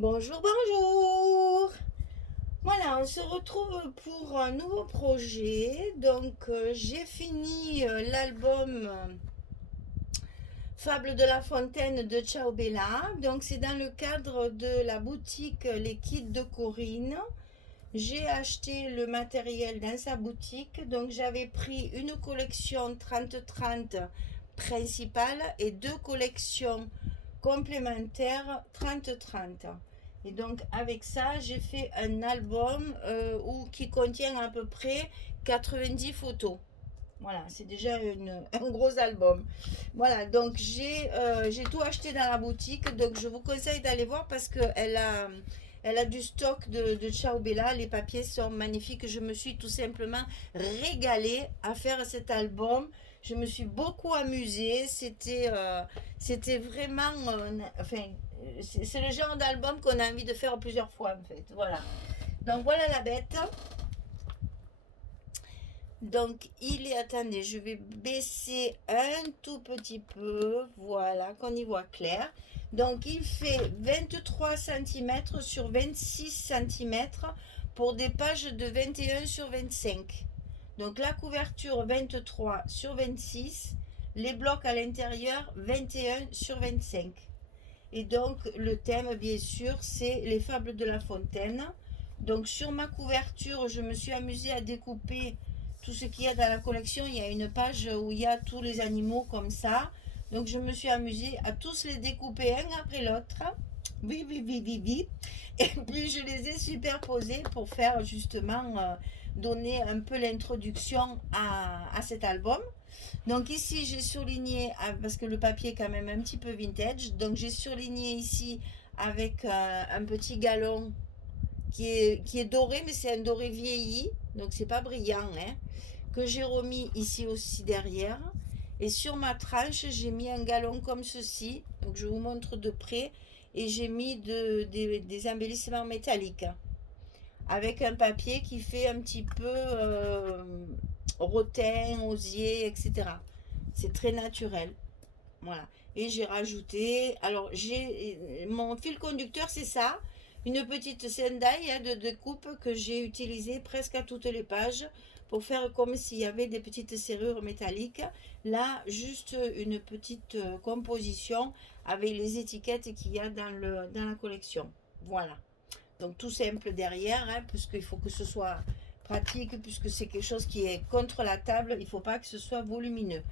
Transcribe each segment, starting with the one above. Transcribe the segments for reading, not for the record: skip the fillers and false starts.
Bonjour, bonjour. Voilà, on se retrouve pour un nouveau projet. Donc, j'ai fini l'album Fable de La Fontaine de Ciao Bella. Donc, c'est dans le cadre de la boutique Les Kits de Corinne. J'ai acheté le matériel dans sa boutique. Donc, j'avais pris une collection 30-30 principale et deux collections complémentaires 30-30. Et donc avec ça, j'ai fait un album qui contient à peu près 90 photos. Voilà, c'est déjà un gros album. Voilà, donc j'ai tout acheté dans la boutique. Donc je vous conseille d'aller voir parce elle a du stock de Ciao Bella. Les papiers sont magnifiques. Je me suis tout simplement régalée à faire cet album. Je me suis beaucoup amusée. C'était vraiment. Enfin, c'est le genre d'album qu'on a envie de faire plusieurs fois en fait. Voilà. Donc voilà la bête. Donc il est, attendez, je vais baisser un tout petit peu, voilà, qu'on y voit clair. Donc il fait 23 cm sur 26 cm pour des pages de 21 sur 25. Donc la couverture 23 sur 26, les blocs à l'intérieur 21 sur 25. Et donc le thème, bien sûr, c'est les fables de La Fontaine. Donc sur ma couverture, je me suis amusée à découper tout ce qu'il y a dans la collection. Il y a une page où il y a tous les animaux comme ça. Donc je me suis amusée à tous les découper un après l'autre. Oui, oui, oui, oui, oui. Et puis je les ai superposés pour faire justement donner un peu l'introduction à cet album. Donc ici j'ai surligné, parce que le papier est quand même un petit peu vintage, donc j'ai surligné ici avec un petit galon qui est doré, mais c'est un doré vieilli, donc c'est pas brillant, hein, que j'ai remis ici aussi derrière. Et sur ma tranche, j'ai mis un galon comme ceci, donc je vous montre de près, et j'ai mis des embellissements métalliques avec un papier qui fait un petit peu rotin, osier, etc. C'est très naturel. Voilà. Et j'ai rajouté. Alors, mon fil conducteur, c'est ça. Une petite sendaille de découpe que j'ai utilisée presque à toutes les pages pour faire comme s'il y avait des petites serrures métalliques. Là, juste une petite composition avec les étiquettes qu'il y a dans la collection. Voilà. Donc tout simple derrière, hein, puisqu'il faut que ce soit pratique, puisque c'est quelque chose qui est contre la table, il ne faut pas que ce soit volumineux.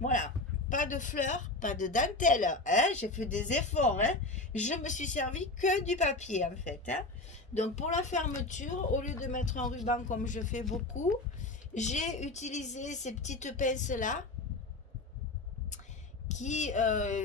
Voilà, pas de fleurs, pas de dentelle, hein, j'ai fait des efforts, hein. Je me suis servi que du papier en fait, hein. Donc pour la fermeture, au lieu de mettre un ruban comme je fais beaucoup, j'ai utilisé ces petites pinces là qui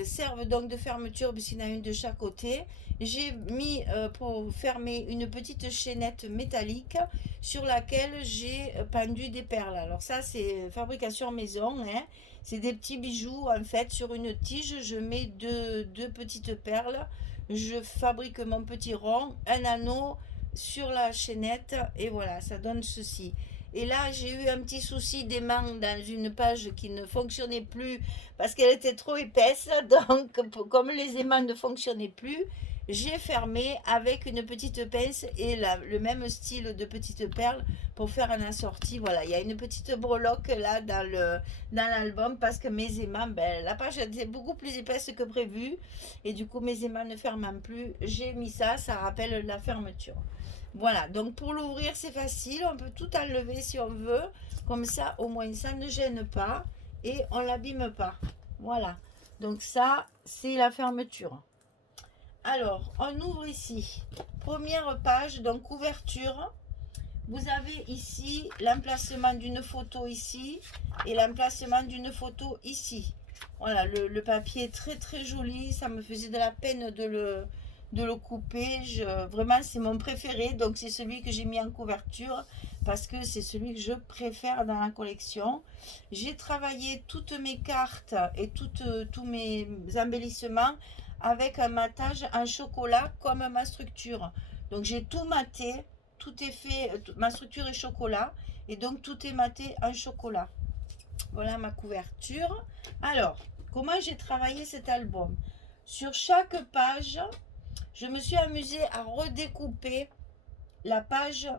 servent donc de fermeture, puisqu'il y en a une de chaque côté. J'ai mis pour fermer une petite chaînette métallique sur laquelle j'ai pendu des perles. Alors ça c'est fabrication maison, hein. C'est des petits bijoux en fait. Sur une tige, je mets deux petites perles. Je fabrique mon petit rond, un anneau sur la chaînette et voilà, ça donne ceci. Et là, j'ai eu un petit souci d'aimant dans une page qui ne fonctionnait plus parce qu'elle était trop épaisse. Donc, comme les aimants ne fonctionnaient plus, j'ai fermé avec une petite pince et le même style de petite perle pour faire un assorti. Voilà, il y a une petite breloque là dans l'album parce que mes aimants, ben, la page était beaucoup plus épaisse que prévu et du coup mes aimants ne ferment plus. J'ai mis ça, ça rappelle la fermeture. Voilà, donc pour l'ouvrir c'est facile, on peut tout enlever si on veut, comme ça au moins ça ne gêne pas et on l'abîme pas. Voilà, donc ça c'est la fermeture. Alors on ouvre ici, première page, donc couverture. Vous avez ici l'emplacement d'une photo ici et l'emplacement d'une photo ici. Voilà, le papier est très très joli, ça me faisait de la peine de le couper. Vraiment, c'est mon préféré, donc c'est celui que j'ai mis en couverture parce que c'est celui que je préfère dans la collection. J'ai travaillé toutes mes cartes et tous mes embellissements avec un matage en chocolat comme ma structure. Donc j'ai tout maté, tout est fait, ma structure est chocolat et donc tout est maté en chocolat. Voilà ma couverture. Alors, comment j'ai travaillé cet album? Sur chaque page, je me suis amusée à redécouper la page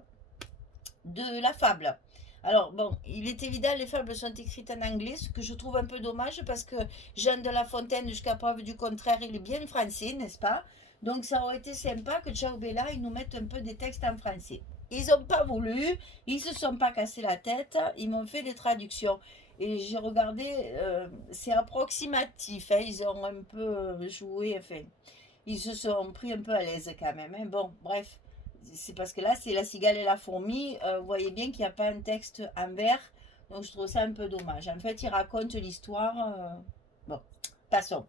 de la fable. Alors bon, il est évident, les fables sont écrites en anglais, ce que je trouve un peu dommage parce que Jean de La Fontaine, jusqu'à preuve du contraire, il est bien français, n'est-ce pas? Donc ça aurait été sympa que Ciao Bella, ils nous mettent un peu des textes en français. Ils n'ont pas voulu, ils se sont pas cassé la tête, ils m'ont fait des traductions. Et j'ai regardé, c'est approximatif, hein, ils ont un peu joué, enfin, ils se sont pris un peu à l'aise quand même, hein. Bon, bref, c'est parce que là, c'est la cigale et la fourmi. Vous voyez bien qu'il n'y a pas un texte en vers. Donc, je trouve ça un peu dommage. En fait, il raconte l'histoire. Bon, passons.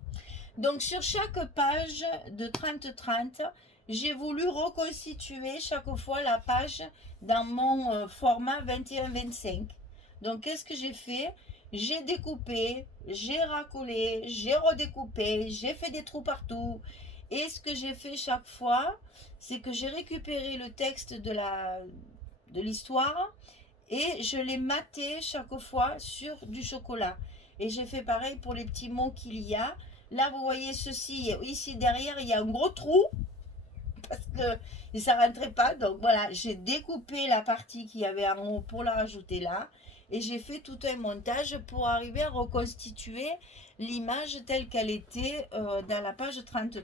Donc, sur chaque page de 30-30, j'ai voulu reconstituer chaque fois la page dans mon format 21-25. Donc, qu'est-ce que j'ai fait? J'ai découpé, j'ai racolé, j'ai redécoupé, j'ai fait des trous partout. Et ce que j'ai fait chaque fois, c'est que j'ai récupéré le texte de l'histoire et je l'ai maté chaque fois sur du chocolat. Et j'ai fait pareil pour les petits mots qu'il y a. Là, vous voyez ceci, ici derrière, il y a un gros trou parce que ça rentrait pas. Donc voilà, j'ai découpé la partie qu'il y avait en haut pour la rajouter là. Et j'ai fait tout un montage pour arriver à reconstituer l'image telle qu'elle était dans la page 30-30.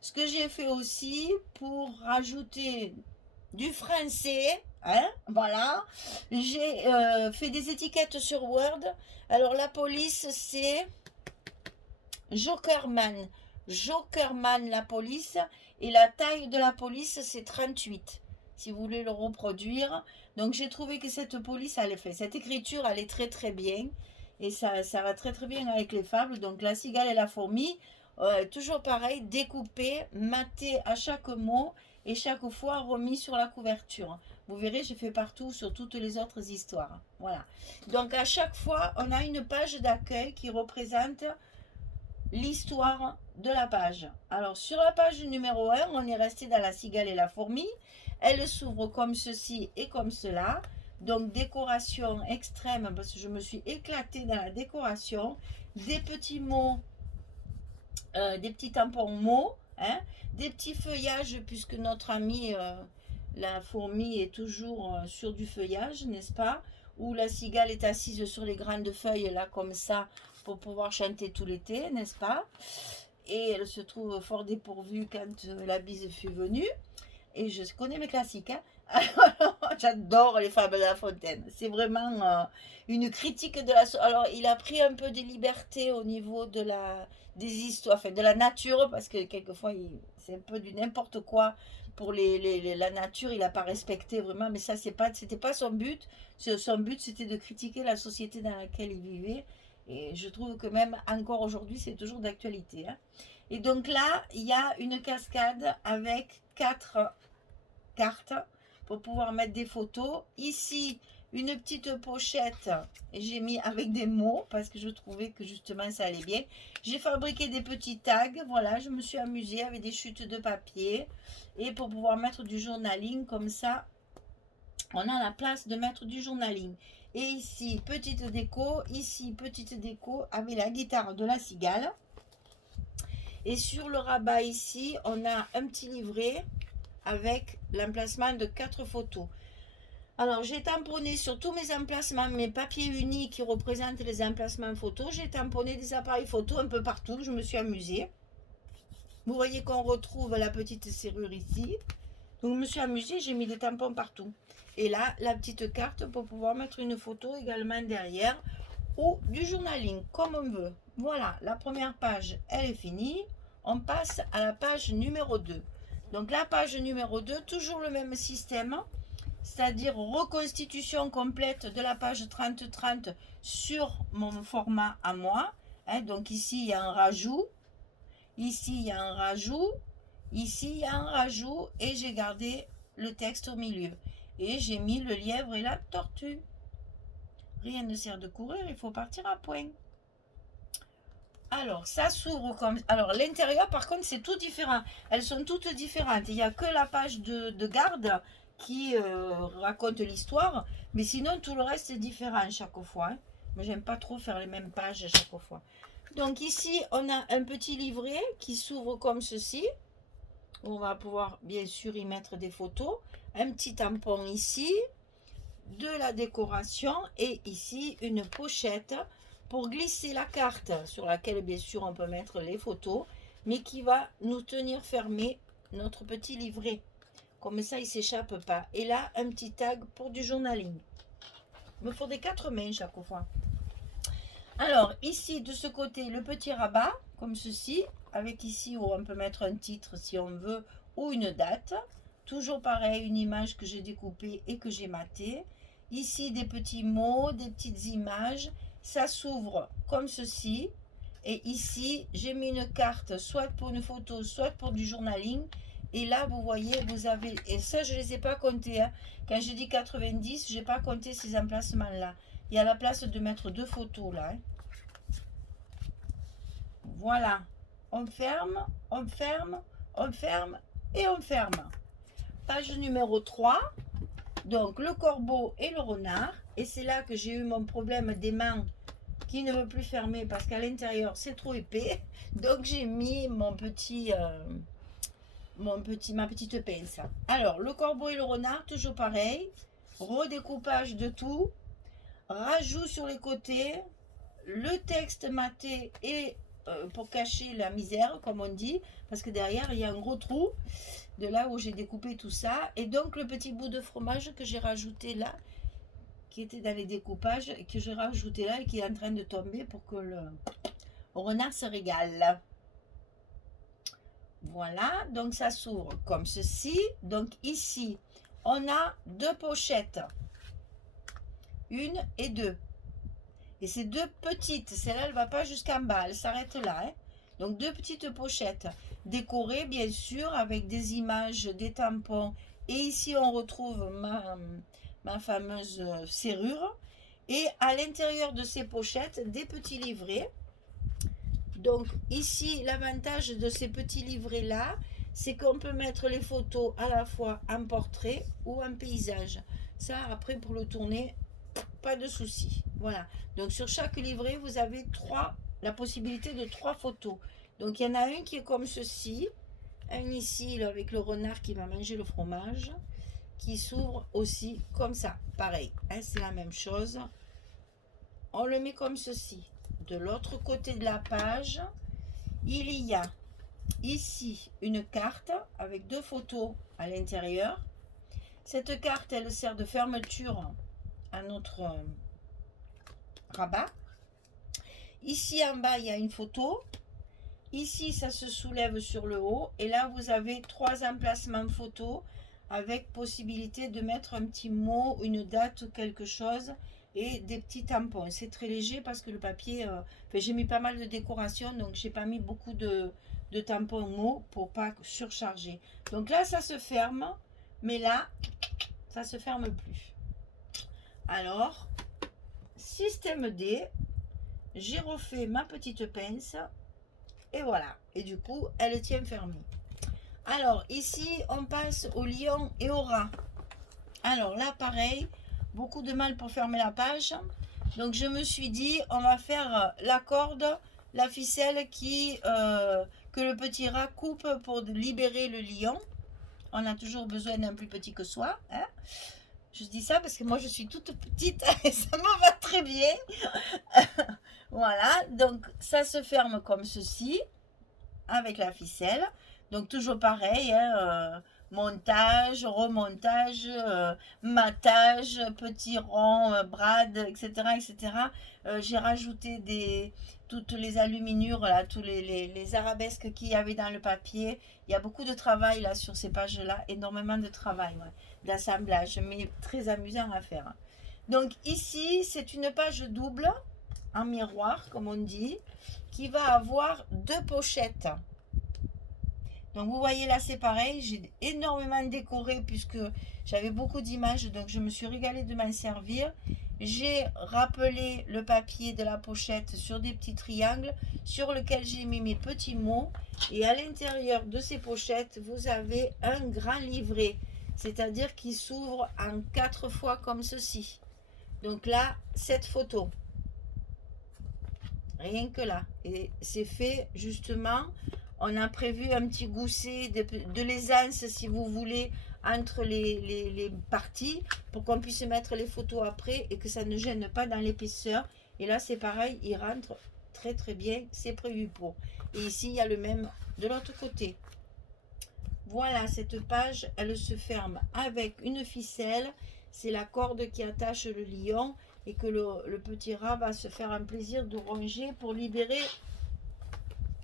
Ce que j'ai fait aussi pour rajouter du français, hein, voilà, j'ai fait des étiquettes sur Word. Alors la police, c'est Jokerman. Jokerman, la police. Et la taille de la police, c'est 38. Si vous voulez le reproduire. Donc j'ai trouvé que cette police, elle fait cette écriture, elle est très très bien. Et ça va très très bien avec les fables. Donc la cigale et la fourmi, toujours pareil, découpé, maté à chaque mot et chaque fois remis sur la couverture. Vous verrez, j'ai fait partout sur toutes les autres histoires. Voilà. Donc à chaque fois, on a une page d'accueil qui représente l'histoire de la page. Alors sur la page numéro 1, on est resté dans la cigale et la fourmi. Elle s'ouvre comme ceci et comme cela. Donc décoration extrême parce que je me suis éclatée dans la décoration. Des petits mots, des petits tampons mots, hein, des petits feuillages puisque notre amie la fourmi est toujours sur du feuillage, n'est-ce pas? Où la cigale est assise sur les grandes feuilles là comme ça pour pouvoir chanter tout l'été, n'est-ce pas? Et elle se trouve fort dépourvue quand la bise fut venue. Et je connais mes classiques, hein. J'adore les fables de La Fontaine. C'est vraiment une critique de la. Alors, il a pris un peu de liberté au niveau de des histoires, enfin de la nature, parce que quelquefois, c'est un peu du n'importe quoi pour la nature. Il n'a pas respecté vraiment, mais ça, c'était pas son but. Son but, c'était de critiquer la société dans laquelle il vivait. Et je trouve que même encore aujourd'hui, c'est toujours d'actualité, hein. Et donc là, il y a une cascade avec 4 cartes pour pouvoir mettre des photos. Ici, une petite pochette, j'ai mis avec des mots parce que je trouvais que justement ça allait bien. J'ai fabriqué des petits tags, voilà, je me suis amusée avec des chutes de papier et pour pouvoir mettre du journaling comme ça, on a la place de mettre du journaling. Et ici, petite déco, ici, petite déco avec la guitare de la cigale. Et sur le rabat ici, on a un petit livret avec l'emplacement de 4 photos. Alors, j'ai tamponné sur tous mes emplacements, mes papiers unis qui représentent les emplacements photos. J'ai tamponné des appareils photo un peu partout. Je me suis amusée. Vous voyez qu'on retrouve la petite serrure ici. Donc, je me suis amusée. J'ai mis des tampons partout. Et là, la petite carte pour pouvoir mettre une photo également derrière ou du journaling, comme on veut. Voilà, la première page, elle est finie. On passe à la page numéro 2. Donc la page numéro 2, toujours le même système, c'est-à-dire reconstitution complète de la page 30-30 sur mon format à moi. Hein, donc ici, il y a un rajout. Ici, il y a un rajout. Ici, il y a un rajout. Et j'ai gardé le texte au milieu. Et j'ai mis le lièvre et la tortue. Rien ne sert de courir, il faut partir à point. Alors, ça s'ouvre comme. Alors, l'intérieur, par contre, c'est tout différent. Elles sont toutes différentes. Il n'y a que la page de garde qui raconte l'histoire. Mais sinon, tout le reste est différent chaque fois, hein. Moi, j'aime pas trop faire les mêmes pages à chaque fois. Donc, ici, on a un petit livret qui s'ouvre comme ceci. On va pouvoir bien sûr y mettre des photos. Un petit tampon ici, de la décoration et ici une pochette pour glisser la carte sur laquelle bien sûr on peut mettre les photos, mais qui va nous tenir fermé notre petit livret. Comme ça, il ne s'échappe pas. Et là, un petit tag pour du journaling. Il me faut des 4 mains chaque fois. Alors, ici, de ce côté, le petit rabat, comme ceci, avec ici où on peut mettre un titre si on veut, ou une date. Toujours pareil, une image que j'ai découpée et que j'ai matée. Ici, des petits mots, des petites images. Ça s'ouvre comme ceci. Et ici, j'ai mis une carte, soit pour une photo, soit pour du journaling. Et là, vous voyez, vous avez... Et ça, je ne les ai pas comptés. Hein. Quand je dis 90, je n'ai pas compté ces emplacements-là. Il y a la place de mettre 2 photos là. Hein. Voilà. On ferme, on ferme, on ferme et on ferme. Page numéro 3. Donc, le corbeau et le renard. Et c'est là que j'ai eu mon problème des mains qui ne veut plus fermer parce qu'à l'intérieur, c'est trop épais. Donc, j'ai mis ma petite pince. Alors, le corbeau et le renard, toujours pareil. Redécoupage de tout. Rajout sur les côtés. Le texte maté et pour cacher la misère, comme on dit. Parce que derrière, il y a un gros trou de là où j'ai découpé tout ça. Et donc, le petit bout de fromage que j'ai rajouté là, qui était dans les découpages, que j'ai rajouté là et qui est en train de tomber pour que le renard se régale. Voilà, donc ça s'ouvre comme ceci. Donc ici, on a 2 pochettes. 1 et 2. Et c'est 2 petites. Celle-là, elle ne va pas jusqu'en bas. Elle s'arrête là. Hein. Donc 2 petites pochettes. Décorées, bien sûr, avec des images, des tampons. Et ici, on retrouve ma fameuse serrure. Et à l'intérieur de ces pochettes, des petits livrets. Donc ici, l'avantage de ces petits livrets-là, c'est qu'on peut mettre les photos à la fois en portrait ou en paysage. Ça, après, pour le tourner, pas de souci. Voilà. Donc sur chaque livret, vous avez la possibilité de 3 photos. Donc il y en a une qui est comme ceci. Un ici, là, avec le renard qui va manger le fromage. Qui s'ouvre aussi comme ça. Pareil, hein, c'est la même chose. On le met comme ceci. De l'autre côté de la page, il y a ici une carte avec 2 photos à l'intérieur. Cette carte, elle sert de fermeture à notre rabat. Ici en bas, il y a une photo. Ici, ça se soulève sur le haut. Et là, vous avez 3 emplacements photos avec possibilité de mettre un petit mot, une date ou quelque chose. Et des petits tampons. C'est très léger parce que le papier, j'ai mis pas mal de décoration, donc j'ai pas mis beaucoup de tampons mots pour pas surcharger. Donc là, ça se ferme, mais là, ça se ferme plus. Alors, système D, j'ai refait ma petite pince et voilà. Et du coup, elle tient fermée. Alors, ici, on passe au lion et au rat. Alors là, pareil. Beaucoup de mal pour fermer la page. Donc je me suis dit, on va faire la corde, la ficelle que le petit rat coupe pour libérer le lion. On a toujours besoin d'un plus petit que soi. Hein. Je dis ça parce que moi je suis toute petite et ça me va très bien. Voilà, donc ça se ferme comme ceci avec la ficelle. Donc toujours pareil, hein, montage, remontage, matage, petit rond, brade, etc. etc. J'ai rajouté toutes les aluminures, là, tous les arabesques qu'il y avait dans le papier. Il y a beaucoup de travail là sur ces pages-là, énormément de travail, ouais, d'assemblage, mais très amusant à faire. Donc ici, c'est une page double, en miroir, comme on dit, qui va avoir 2 pochettes. Donc vous voyez là c'est pareil, j'ai énormément décoré puisque j'avais beaucoup d'images, donc je me suis régalée de m'en servir. J'ai rappelé le papier de la pochette sur des petits triangles sur lequel j'ai mis mes petits mots. Et à l'intérieur de ces pochettes, vous avez un grand livret, c'est-à-dire qui s'ouvre en 4 fois comme ceci. Donc là, cette photo. Rien que là. Et c'est fait justement... On a prévu un petit gousset de l'aisance, si vous voulez, entre les parties, pour qu'on puisse mettre les photos après et que ça ne gêne pas dans l'épaisseur. Et là, c'est pareil, il rentre très très bien, c'est prévu pour. Et ici, il y a le même de l'autre côté. Voilà, cette page, elle se ferme avec une ficelle. C'est la corde qui attache le lion et que le petit rat va se faire un plaisir de ronger pour libérer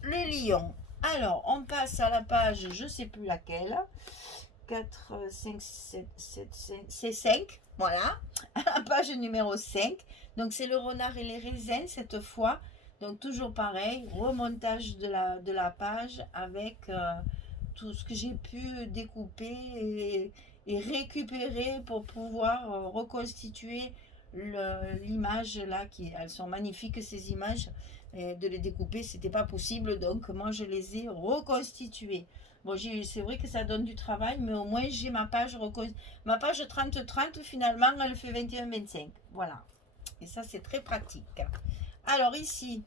le lion. Alors, on passe à la page, je ne sais plus laquelle. 4, 5, 7, 7, 5, c'est 5, voilà. La page numéro 5. Donc, c'est le renard et les raisins cette fois. Donc, toujours pareil, remontage de la page avec tout ce que j'ai pu découper et récupérer pour pouvoir reconstituer l'image là. Elles sont magnifiques ces images. Et de les découper, c'était pas possible, donc moi je les ai reconstituées. Bon, c'est vrai que ça donne du travail, mais au moins j'ai ma page 30-30, finalement, elle fait 21-25. Voilà. Et ça, c'est très pratique. Alors ici,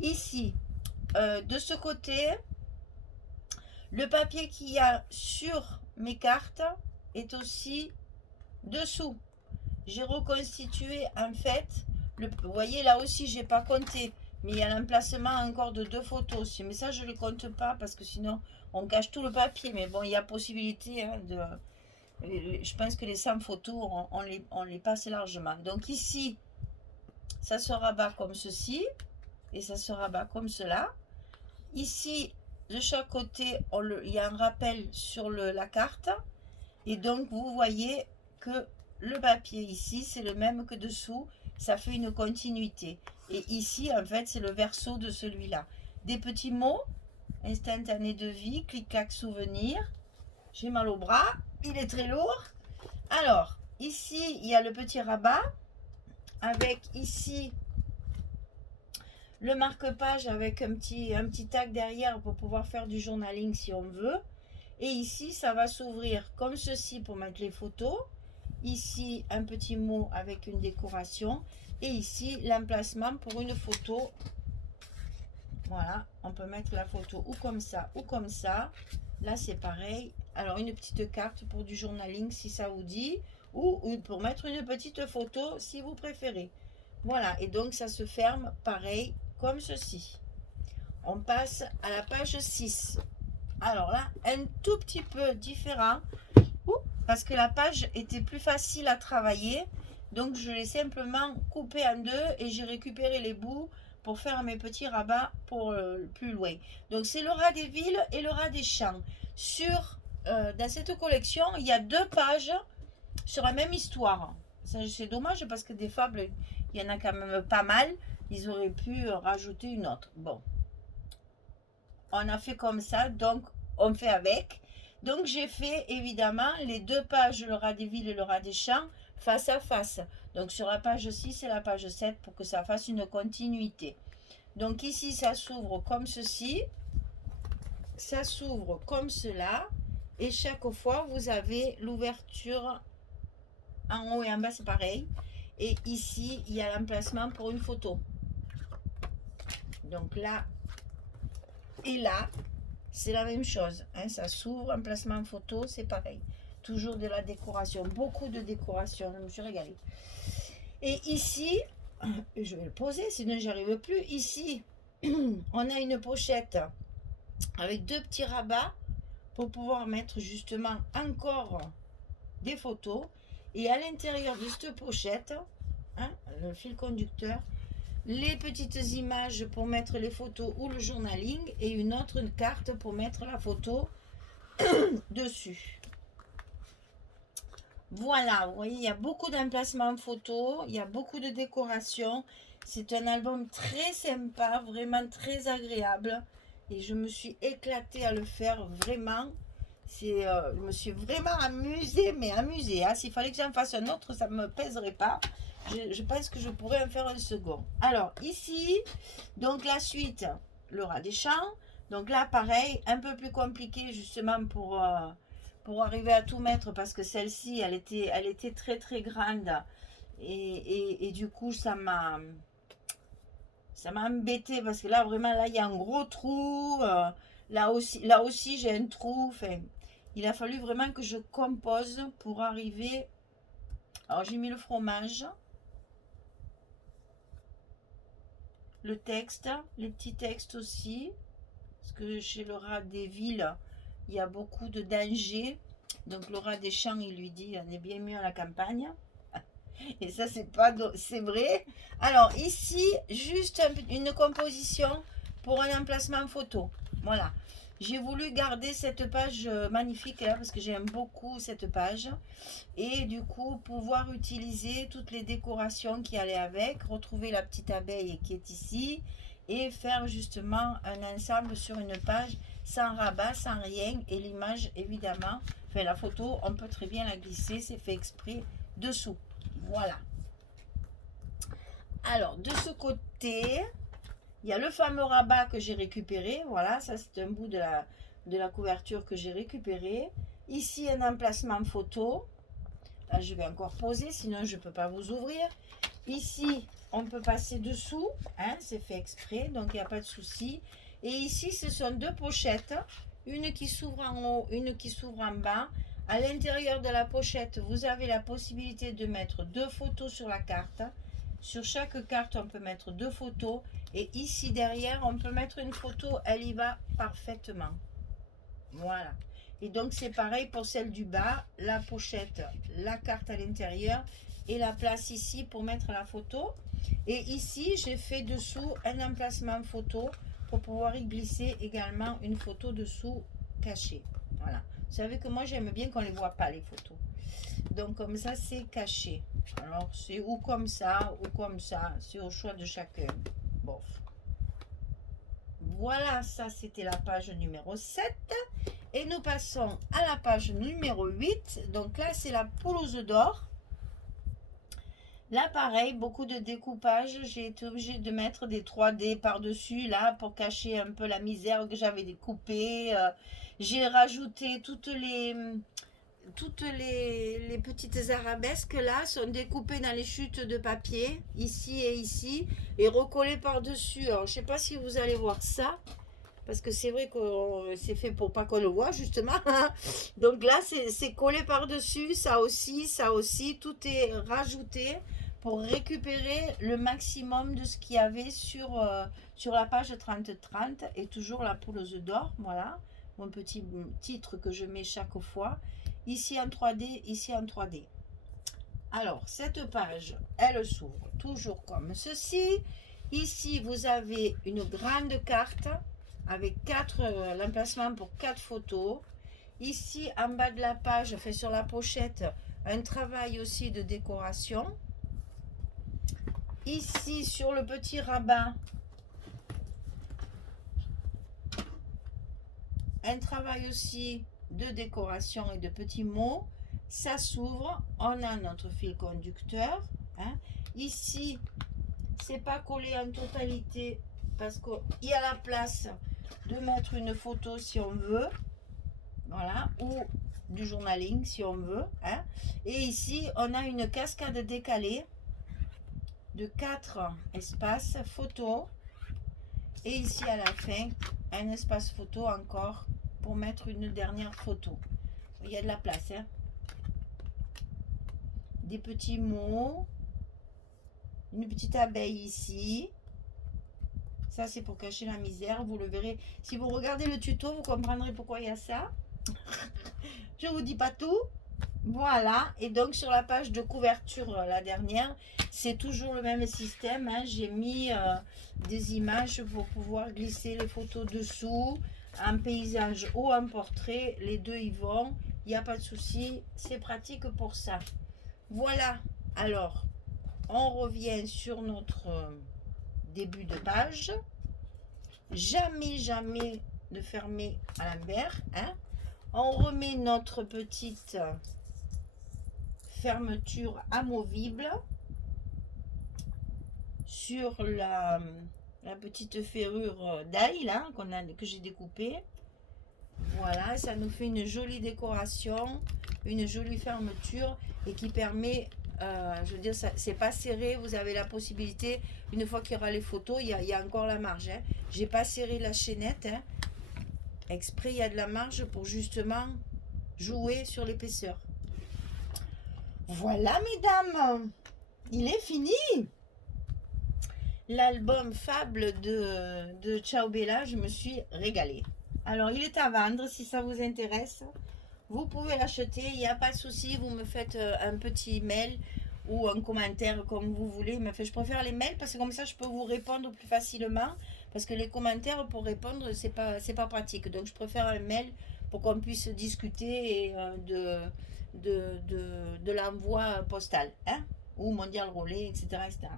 de ce côté, le papier qu'il y a sur mes cartes est aussi dessous. J'ai reconstitué en fait, vous voyez là aussi j'ai pas compté, mais il y a l'emplacement encore de 2 photos. Mais ça je ne les compte pas parce que sinon on cache tout le papier. Mais bon, il y a possibilité je pense que les 100 photos on les passe largement. Donc ici ça se rabat comme ceci et ça se rabat comme cela. Ici de chaque côté il y a un rappel sur la carte et donc vous voyez que le papier ici c'est le même que dessous, ça fait une continuité. Et ici en fait c'est le verso de celui-là. Des petits mots, instantané de vie, clic-clac souvenir. J'ai mal au bras, il est très lourd. Alors ici il y a le petit rabat avec ici le marque-page avec un petit tag derrière pour pouvoir faire du journaling si on veut. Et ici ça va s'ouvrir comme ceci pour mettre les photos. Ici un petit mot avec une décoration et ici l'emplacement pour une photo. Voilà, on peut mettre la photo ou comme ça ou comme ça. Là c'est pareil. Alors une petite carte pour du journaling si ça vous dit, ou pour mettre une petite photo si vous préférez. Voilà, et donc ça se ferme pareil comme ceci. On passe à la page 6. Alors là, un tout petit peu différent parce que la page était plus facile à travailler, donc je l'ai simplement coupé en deux et j'ai récupéré les bouts pour faire mes petits rabats pour plus loin. Donc c'est le rat des villes et le rat des champs. Dans cette collection, il y a 2 pages sur la même histoire. C'est dommage parce que des fables, il y en a quand même pas mal. Ils auraient pu rajouter une autre. Bon, on a fait comme ça, donc on fait avec. Donc j'ai fait évidemment les 2 pages, le rat des villes et le rat des champs, face à face. Donc sur la page 6 et la page 7 pour que ça fasse une continuité. Donc ici ça s'ouvre comme ceci, ça s'ouvre comme cela. Et chaque fois vous avez l'ouverture en haut et en bas, c'est pareil. Et ici il y a l'emplacement pour une photo. Donc là et là, c'est la même chose, hein, ça s'ouvre, emplacement photo, c'est pareil. Toujours de la décoration, beaucoup de décoration, je me suis régalée. Et ici, je vais le poser, sinon j'y arrive plus. Ici, on a une pochette avec 2 petits rabats pour pouvoir mettre justement encore des photos. Et à l'intérieur de cette pochette, hein, le fil conducteur, les petites images pour mettre les photos ou le journaling et une autre carte pour mettre la photo dessus. Voilà, vous voyez, il y a beaucoup d'emplacements photos, il y a beaucoup de décorations. C'est un album très sympa, vraiment très agréable. Et je me suis éclatée à le faire, vraiment. Je me suis vraiment amusée, mais amusée. Hein. S'il fallait que j'en fasse un autre, ça ne me pèserait pas. Je pense que je pourrais en faire un second. Alors, ici, donc la suite, le rat des champs. Donc là, pareil, un peu plus compliqué justement pour arriver à tout mettre parce que celle-ci, elle était très très grande. Et du coup, ça m'a Ça m'a embêté parce que là, vraiment, là, il y a un gros trou. Là aussi j'ai un trou. Enfin, il a fallu vraiment que je compose pour arriver. Alors, j'ai mis le fromage, le texte, les petits textes aussi. Parce que chez le rat des villes, il y a beaucoup de dangers. Donc, le rat des champs, il lui dit on est bien mieux à la campagne. Et ça, c'est pas, c'est vrai. Alors, ici, juste une composition pour un emplacement photo. Voilà. J'ai voulu garder cette page magnifique là parce que j'aime beaucoup cette page. Et du coup, pouvoir utiliser toutes les décorations qui allaient avec, retrouver la petite abeille qui est ici et faire justement un ensemble sur une page sans rabat, sans rien. Et l'image, évidemment, enfin la photo, on peut très bien la glisser, c'est fait exprès dessous. Voilà. Alors, de ce côté, il y a le fameux rabat que j'ai récupéré. Voilà, ça c'est un bout de la couverture que j'ai récupéré. Ici, un emplacement photo. Là, je vais encore poser, sinon je ne peux pas vous ouvrir. Ici, on peut passer dessous. Hein, c'est fait exprès, donc il n'y a pas de souci. Et ici, ce sont deux pochettes. Une qui s'ouvre en haut, une qui s'ouvre en bas. À l'intérieur de la pochette, vous avez la possibilité de mettre deux photos sur la carte. Sur chaque carte, on peut mettre deux photos. Et ici, derrière, on peut mettre une photo. Elle y va parfaitement. Voilà. Et donc, c'est pareil pour celle du bas. La pochette, la carte à l'intérieur et la place ici pour mettre la photo. Et ici, j'ai fait dessous un emplacement photo pour pouvoir y glisser également une photo dessous cachée. Voilà. Vous savez que moi, j'aime bien qu'on ne les voit pas, les photos. Donc, comme ça, c'est caché. Alors, c'est ou comme ça, ou comme ça. C'est au choix de chacun. Bon. Voilà, ça, c'était la page numéro 7. Et nous passons à la page numéro 8. Donc là, c'est la pelouse d'or. Là, pareil, beaucoup de découpage. J'ai été obligée de mettre des 3D par-dessus, là, pour cacher un peu la misère que j'avais découpée. J'ai rajouté toutes les petites arabesques, là, sont découpées dans les chutes de papier, ici et ici, et recollées par-dessus. Alors, je ne sais pas si vous allez voir ça. Parce que c'est vrai que c'est fait pour pas qu'on le voit, justement. Donc là, c'est collé par-dessus, ça aussi. Tout est rajouté pour récupérer le maximum de ce qu'il y avait sur la page 30-30. Et toujours la pelouse d'or, voilà. Mon petit titre que je mets chaque fois. Ici en 3D, ici en 3D. Alors, cette page, elle s'ouvre toujours comme ceci. Ici, vous avez une grande carte avec l'emplacement pour 4 photos. Ici, en bas de la page, fait sur la pochette, un travail aussi de décoration. Ici, sur le petit rabat, un travail aussi de décoration et de petits mots. Ça s'ouvre, on a notre fil conducteur. Hein. Ici, c'est pas collé en totalité parce qu'il y a la place de mettre une photo si on veut, voilà, ou du journaling si on veut. Hein. Et ici, on a une cascade décalée de 4 espaces photo. Et ici, à la fin, un espace photo encore pour mettre une dernière photo. Il y a de la place. Hein. Des petits mots. Une petite abeille ici. Ça, c'est pour cacher la misère. Vous le verrez. Si vous regardez le tuto, vous comprendrez pourquoi il y a ça. Je ne vous dis pas tout. Voilà. Et donc, sur la page de couverture, la dernière, c'est toujours le même système. Hein. J'ai mis des images pour pouvoir glisser les photos dessous. En paysage ou en portrait. Les deux y vont. Il n'y a pas de souci. C'est pratique pour ça. Voilà. Alors, on revient sur notre début de page. Jamais de fermer à l'envers. Hein. On remet notre petite fermeture amovible sur la petite ferrure d'ail là que j'ai découpée. Voilà, ça nous fait une jolie décoration, une jolie fermeture et qui permet Je veux dire, c'est pas serré. Vous avez la possibilité, une fois qu'il y aura les photos, il y a encore la marge. Hein. J'ai pas serré la chaînette. Hein. Exprès, il y a de la marge pour justement jouer sur l'épaisseur. Voilà, mesdames, il est fini. L'album Fable de Ciao Bella, je me suis régalée. Alors, il est à vendre si ça vous intéresse. Vous pouvez l'acheter, il n'y a pas de souci. Vous me faites un petit mail ou un commentaire comme vous voulez. Mais je préfère les mails parce que comme ça, je peux vous répondre plus facilement. Parce que les commentaires pour répondre, c'est pas pratique. Donc, je préfère un mail pour qu'on puisse discuter et, de l'envoi postal, hein, ou mondial relais, etc., etc.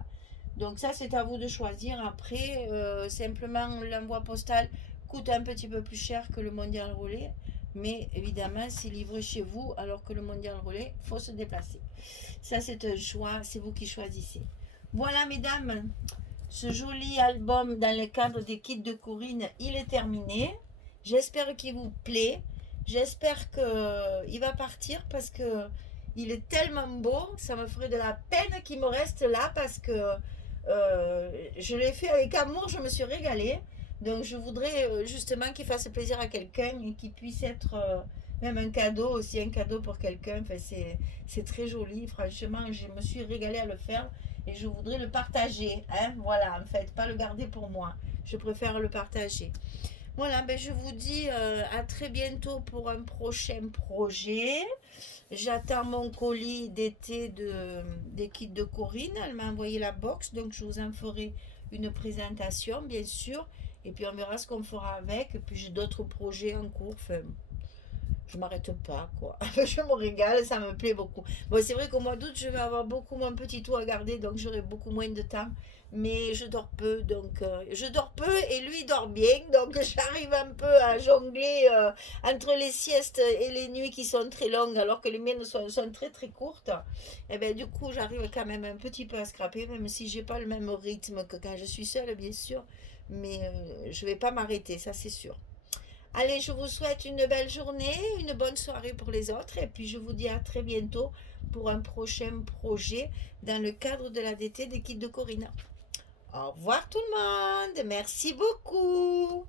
Donc ça, c'est à vous de choisir. Après, simplement, l'envoi postal coûte un petit peu plus cher que le mondial relais. Mais évidemment, c'est livré chez vous, alors que le mondial relais, il faut se déplacer. Ça, c'est un choix, c'est vous qui choisissez. Voilà, mesdames, ce joli album dans le cadre des kits de Corinne, il est terminé. J'espère qu'il vous plaît. J'espère qu'il va partir parce que il est tellement beau. Ça me ferait de la peine qu'il me reste là parce que je l'ai fait avec amour, je me suis régalée. Donc je voudrais justement qu'il fasse plaisir à quelqu'un et qu'il puisse être même un cadeau, aussi un cadeau pour quelqu'un. Enfin, c'est très joli, franchement, je me suis régalée à le faire et je voudrais le partager. Hein, voilà, en fait, pas le garder pour moi. Je préfère le partager. Voilà, ben je vous dis à très bientôt pour un prochain projet. J'attends mon colis d'été des kits de Corinne. Elle m'a envoyé la box, donc je vous en ferai une présentation, bien sûr. Et puis on verra ce qu'on fera avec. Et puis j'ai d'autres projets en cours. Enfin, je m'arrête pas, quoi. Je me régale, ça me plaît beaucoup. Bon, c'est vrai qu'au mois d'août, je vais avoir beaucoup moins petit tout à garder, donc j'aurai beaucoup moins de temps. Mais je dors peu, donc je dors peu et lui dort bien, donc j'arrive un peu à jongler entre les siestes et les nuits qui sont très longues, alors que les miennes sont très très courtes. Et bien du coup, j'arrive quand même un petit peu à scraper, même si j'ai pas le même rythme que quand je suis seule, bien sûr. Mais je vais pas m'arrêter, ça c'est sûr. Allez, je vous souhaite une belle journée, une bonne soirée pour les autres et puis je vous dis à très bientôt pour un prochain projet dans le cadre de la DT des kits de Corinne. Au revoir tout le monde, merci beaucoup.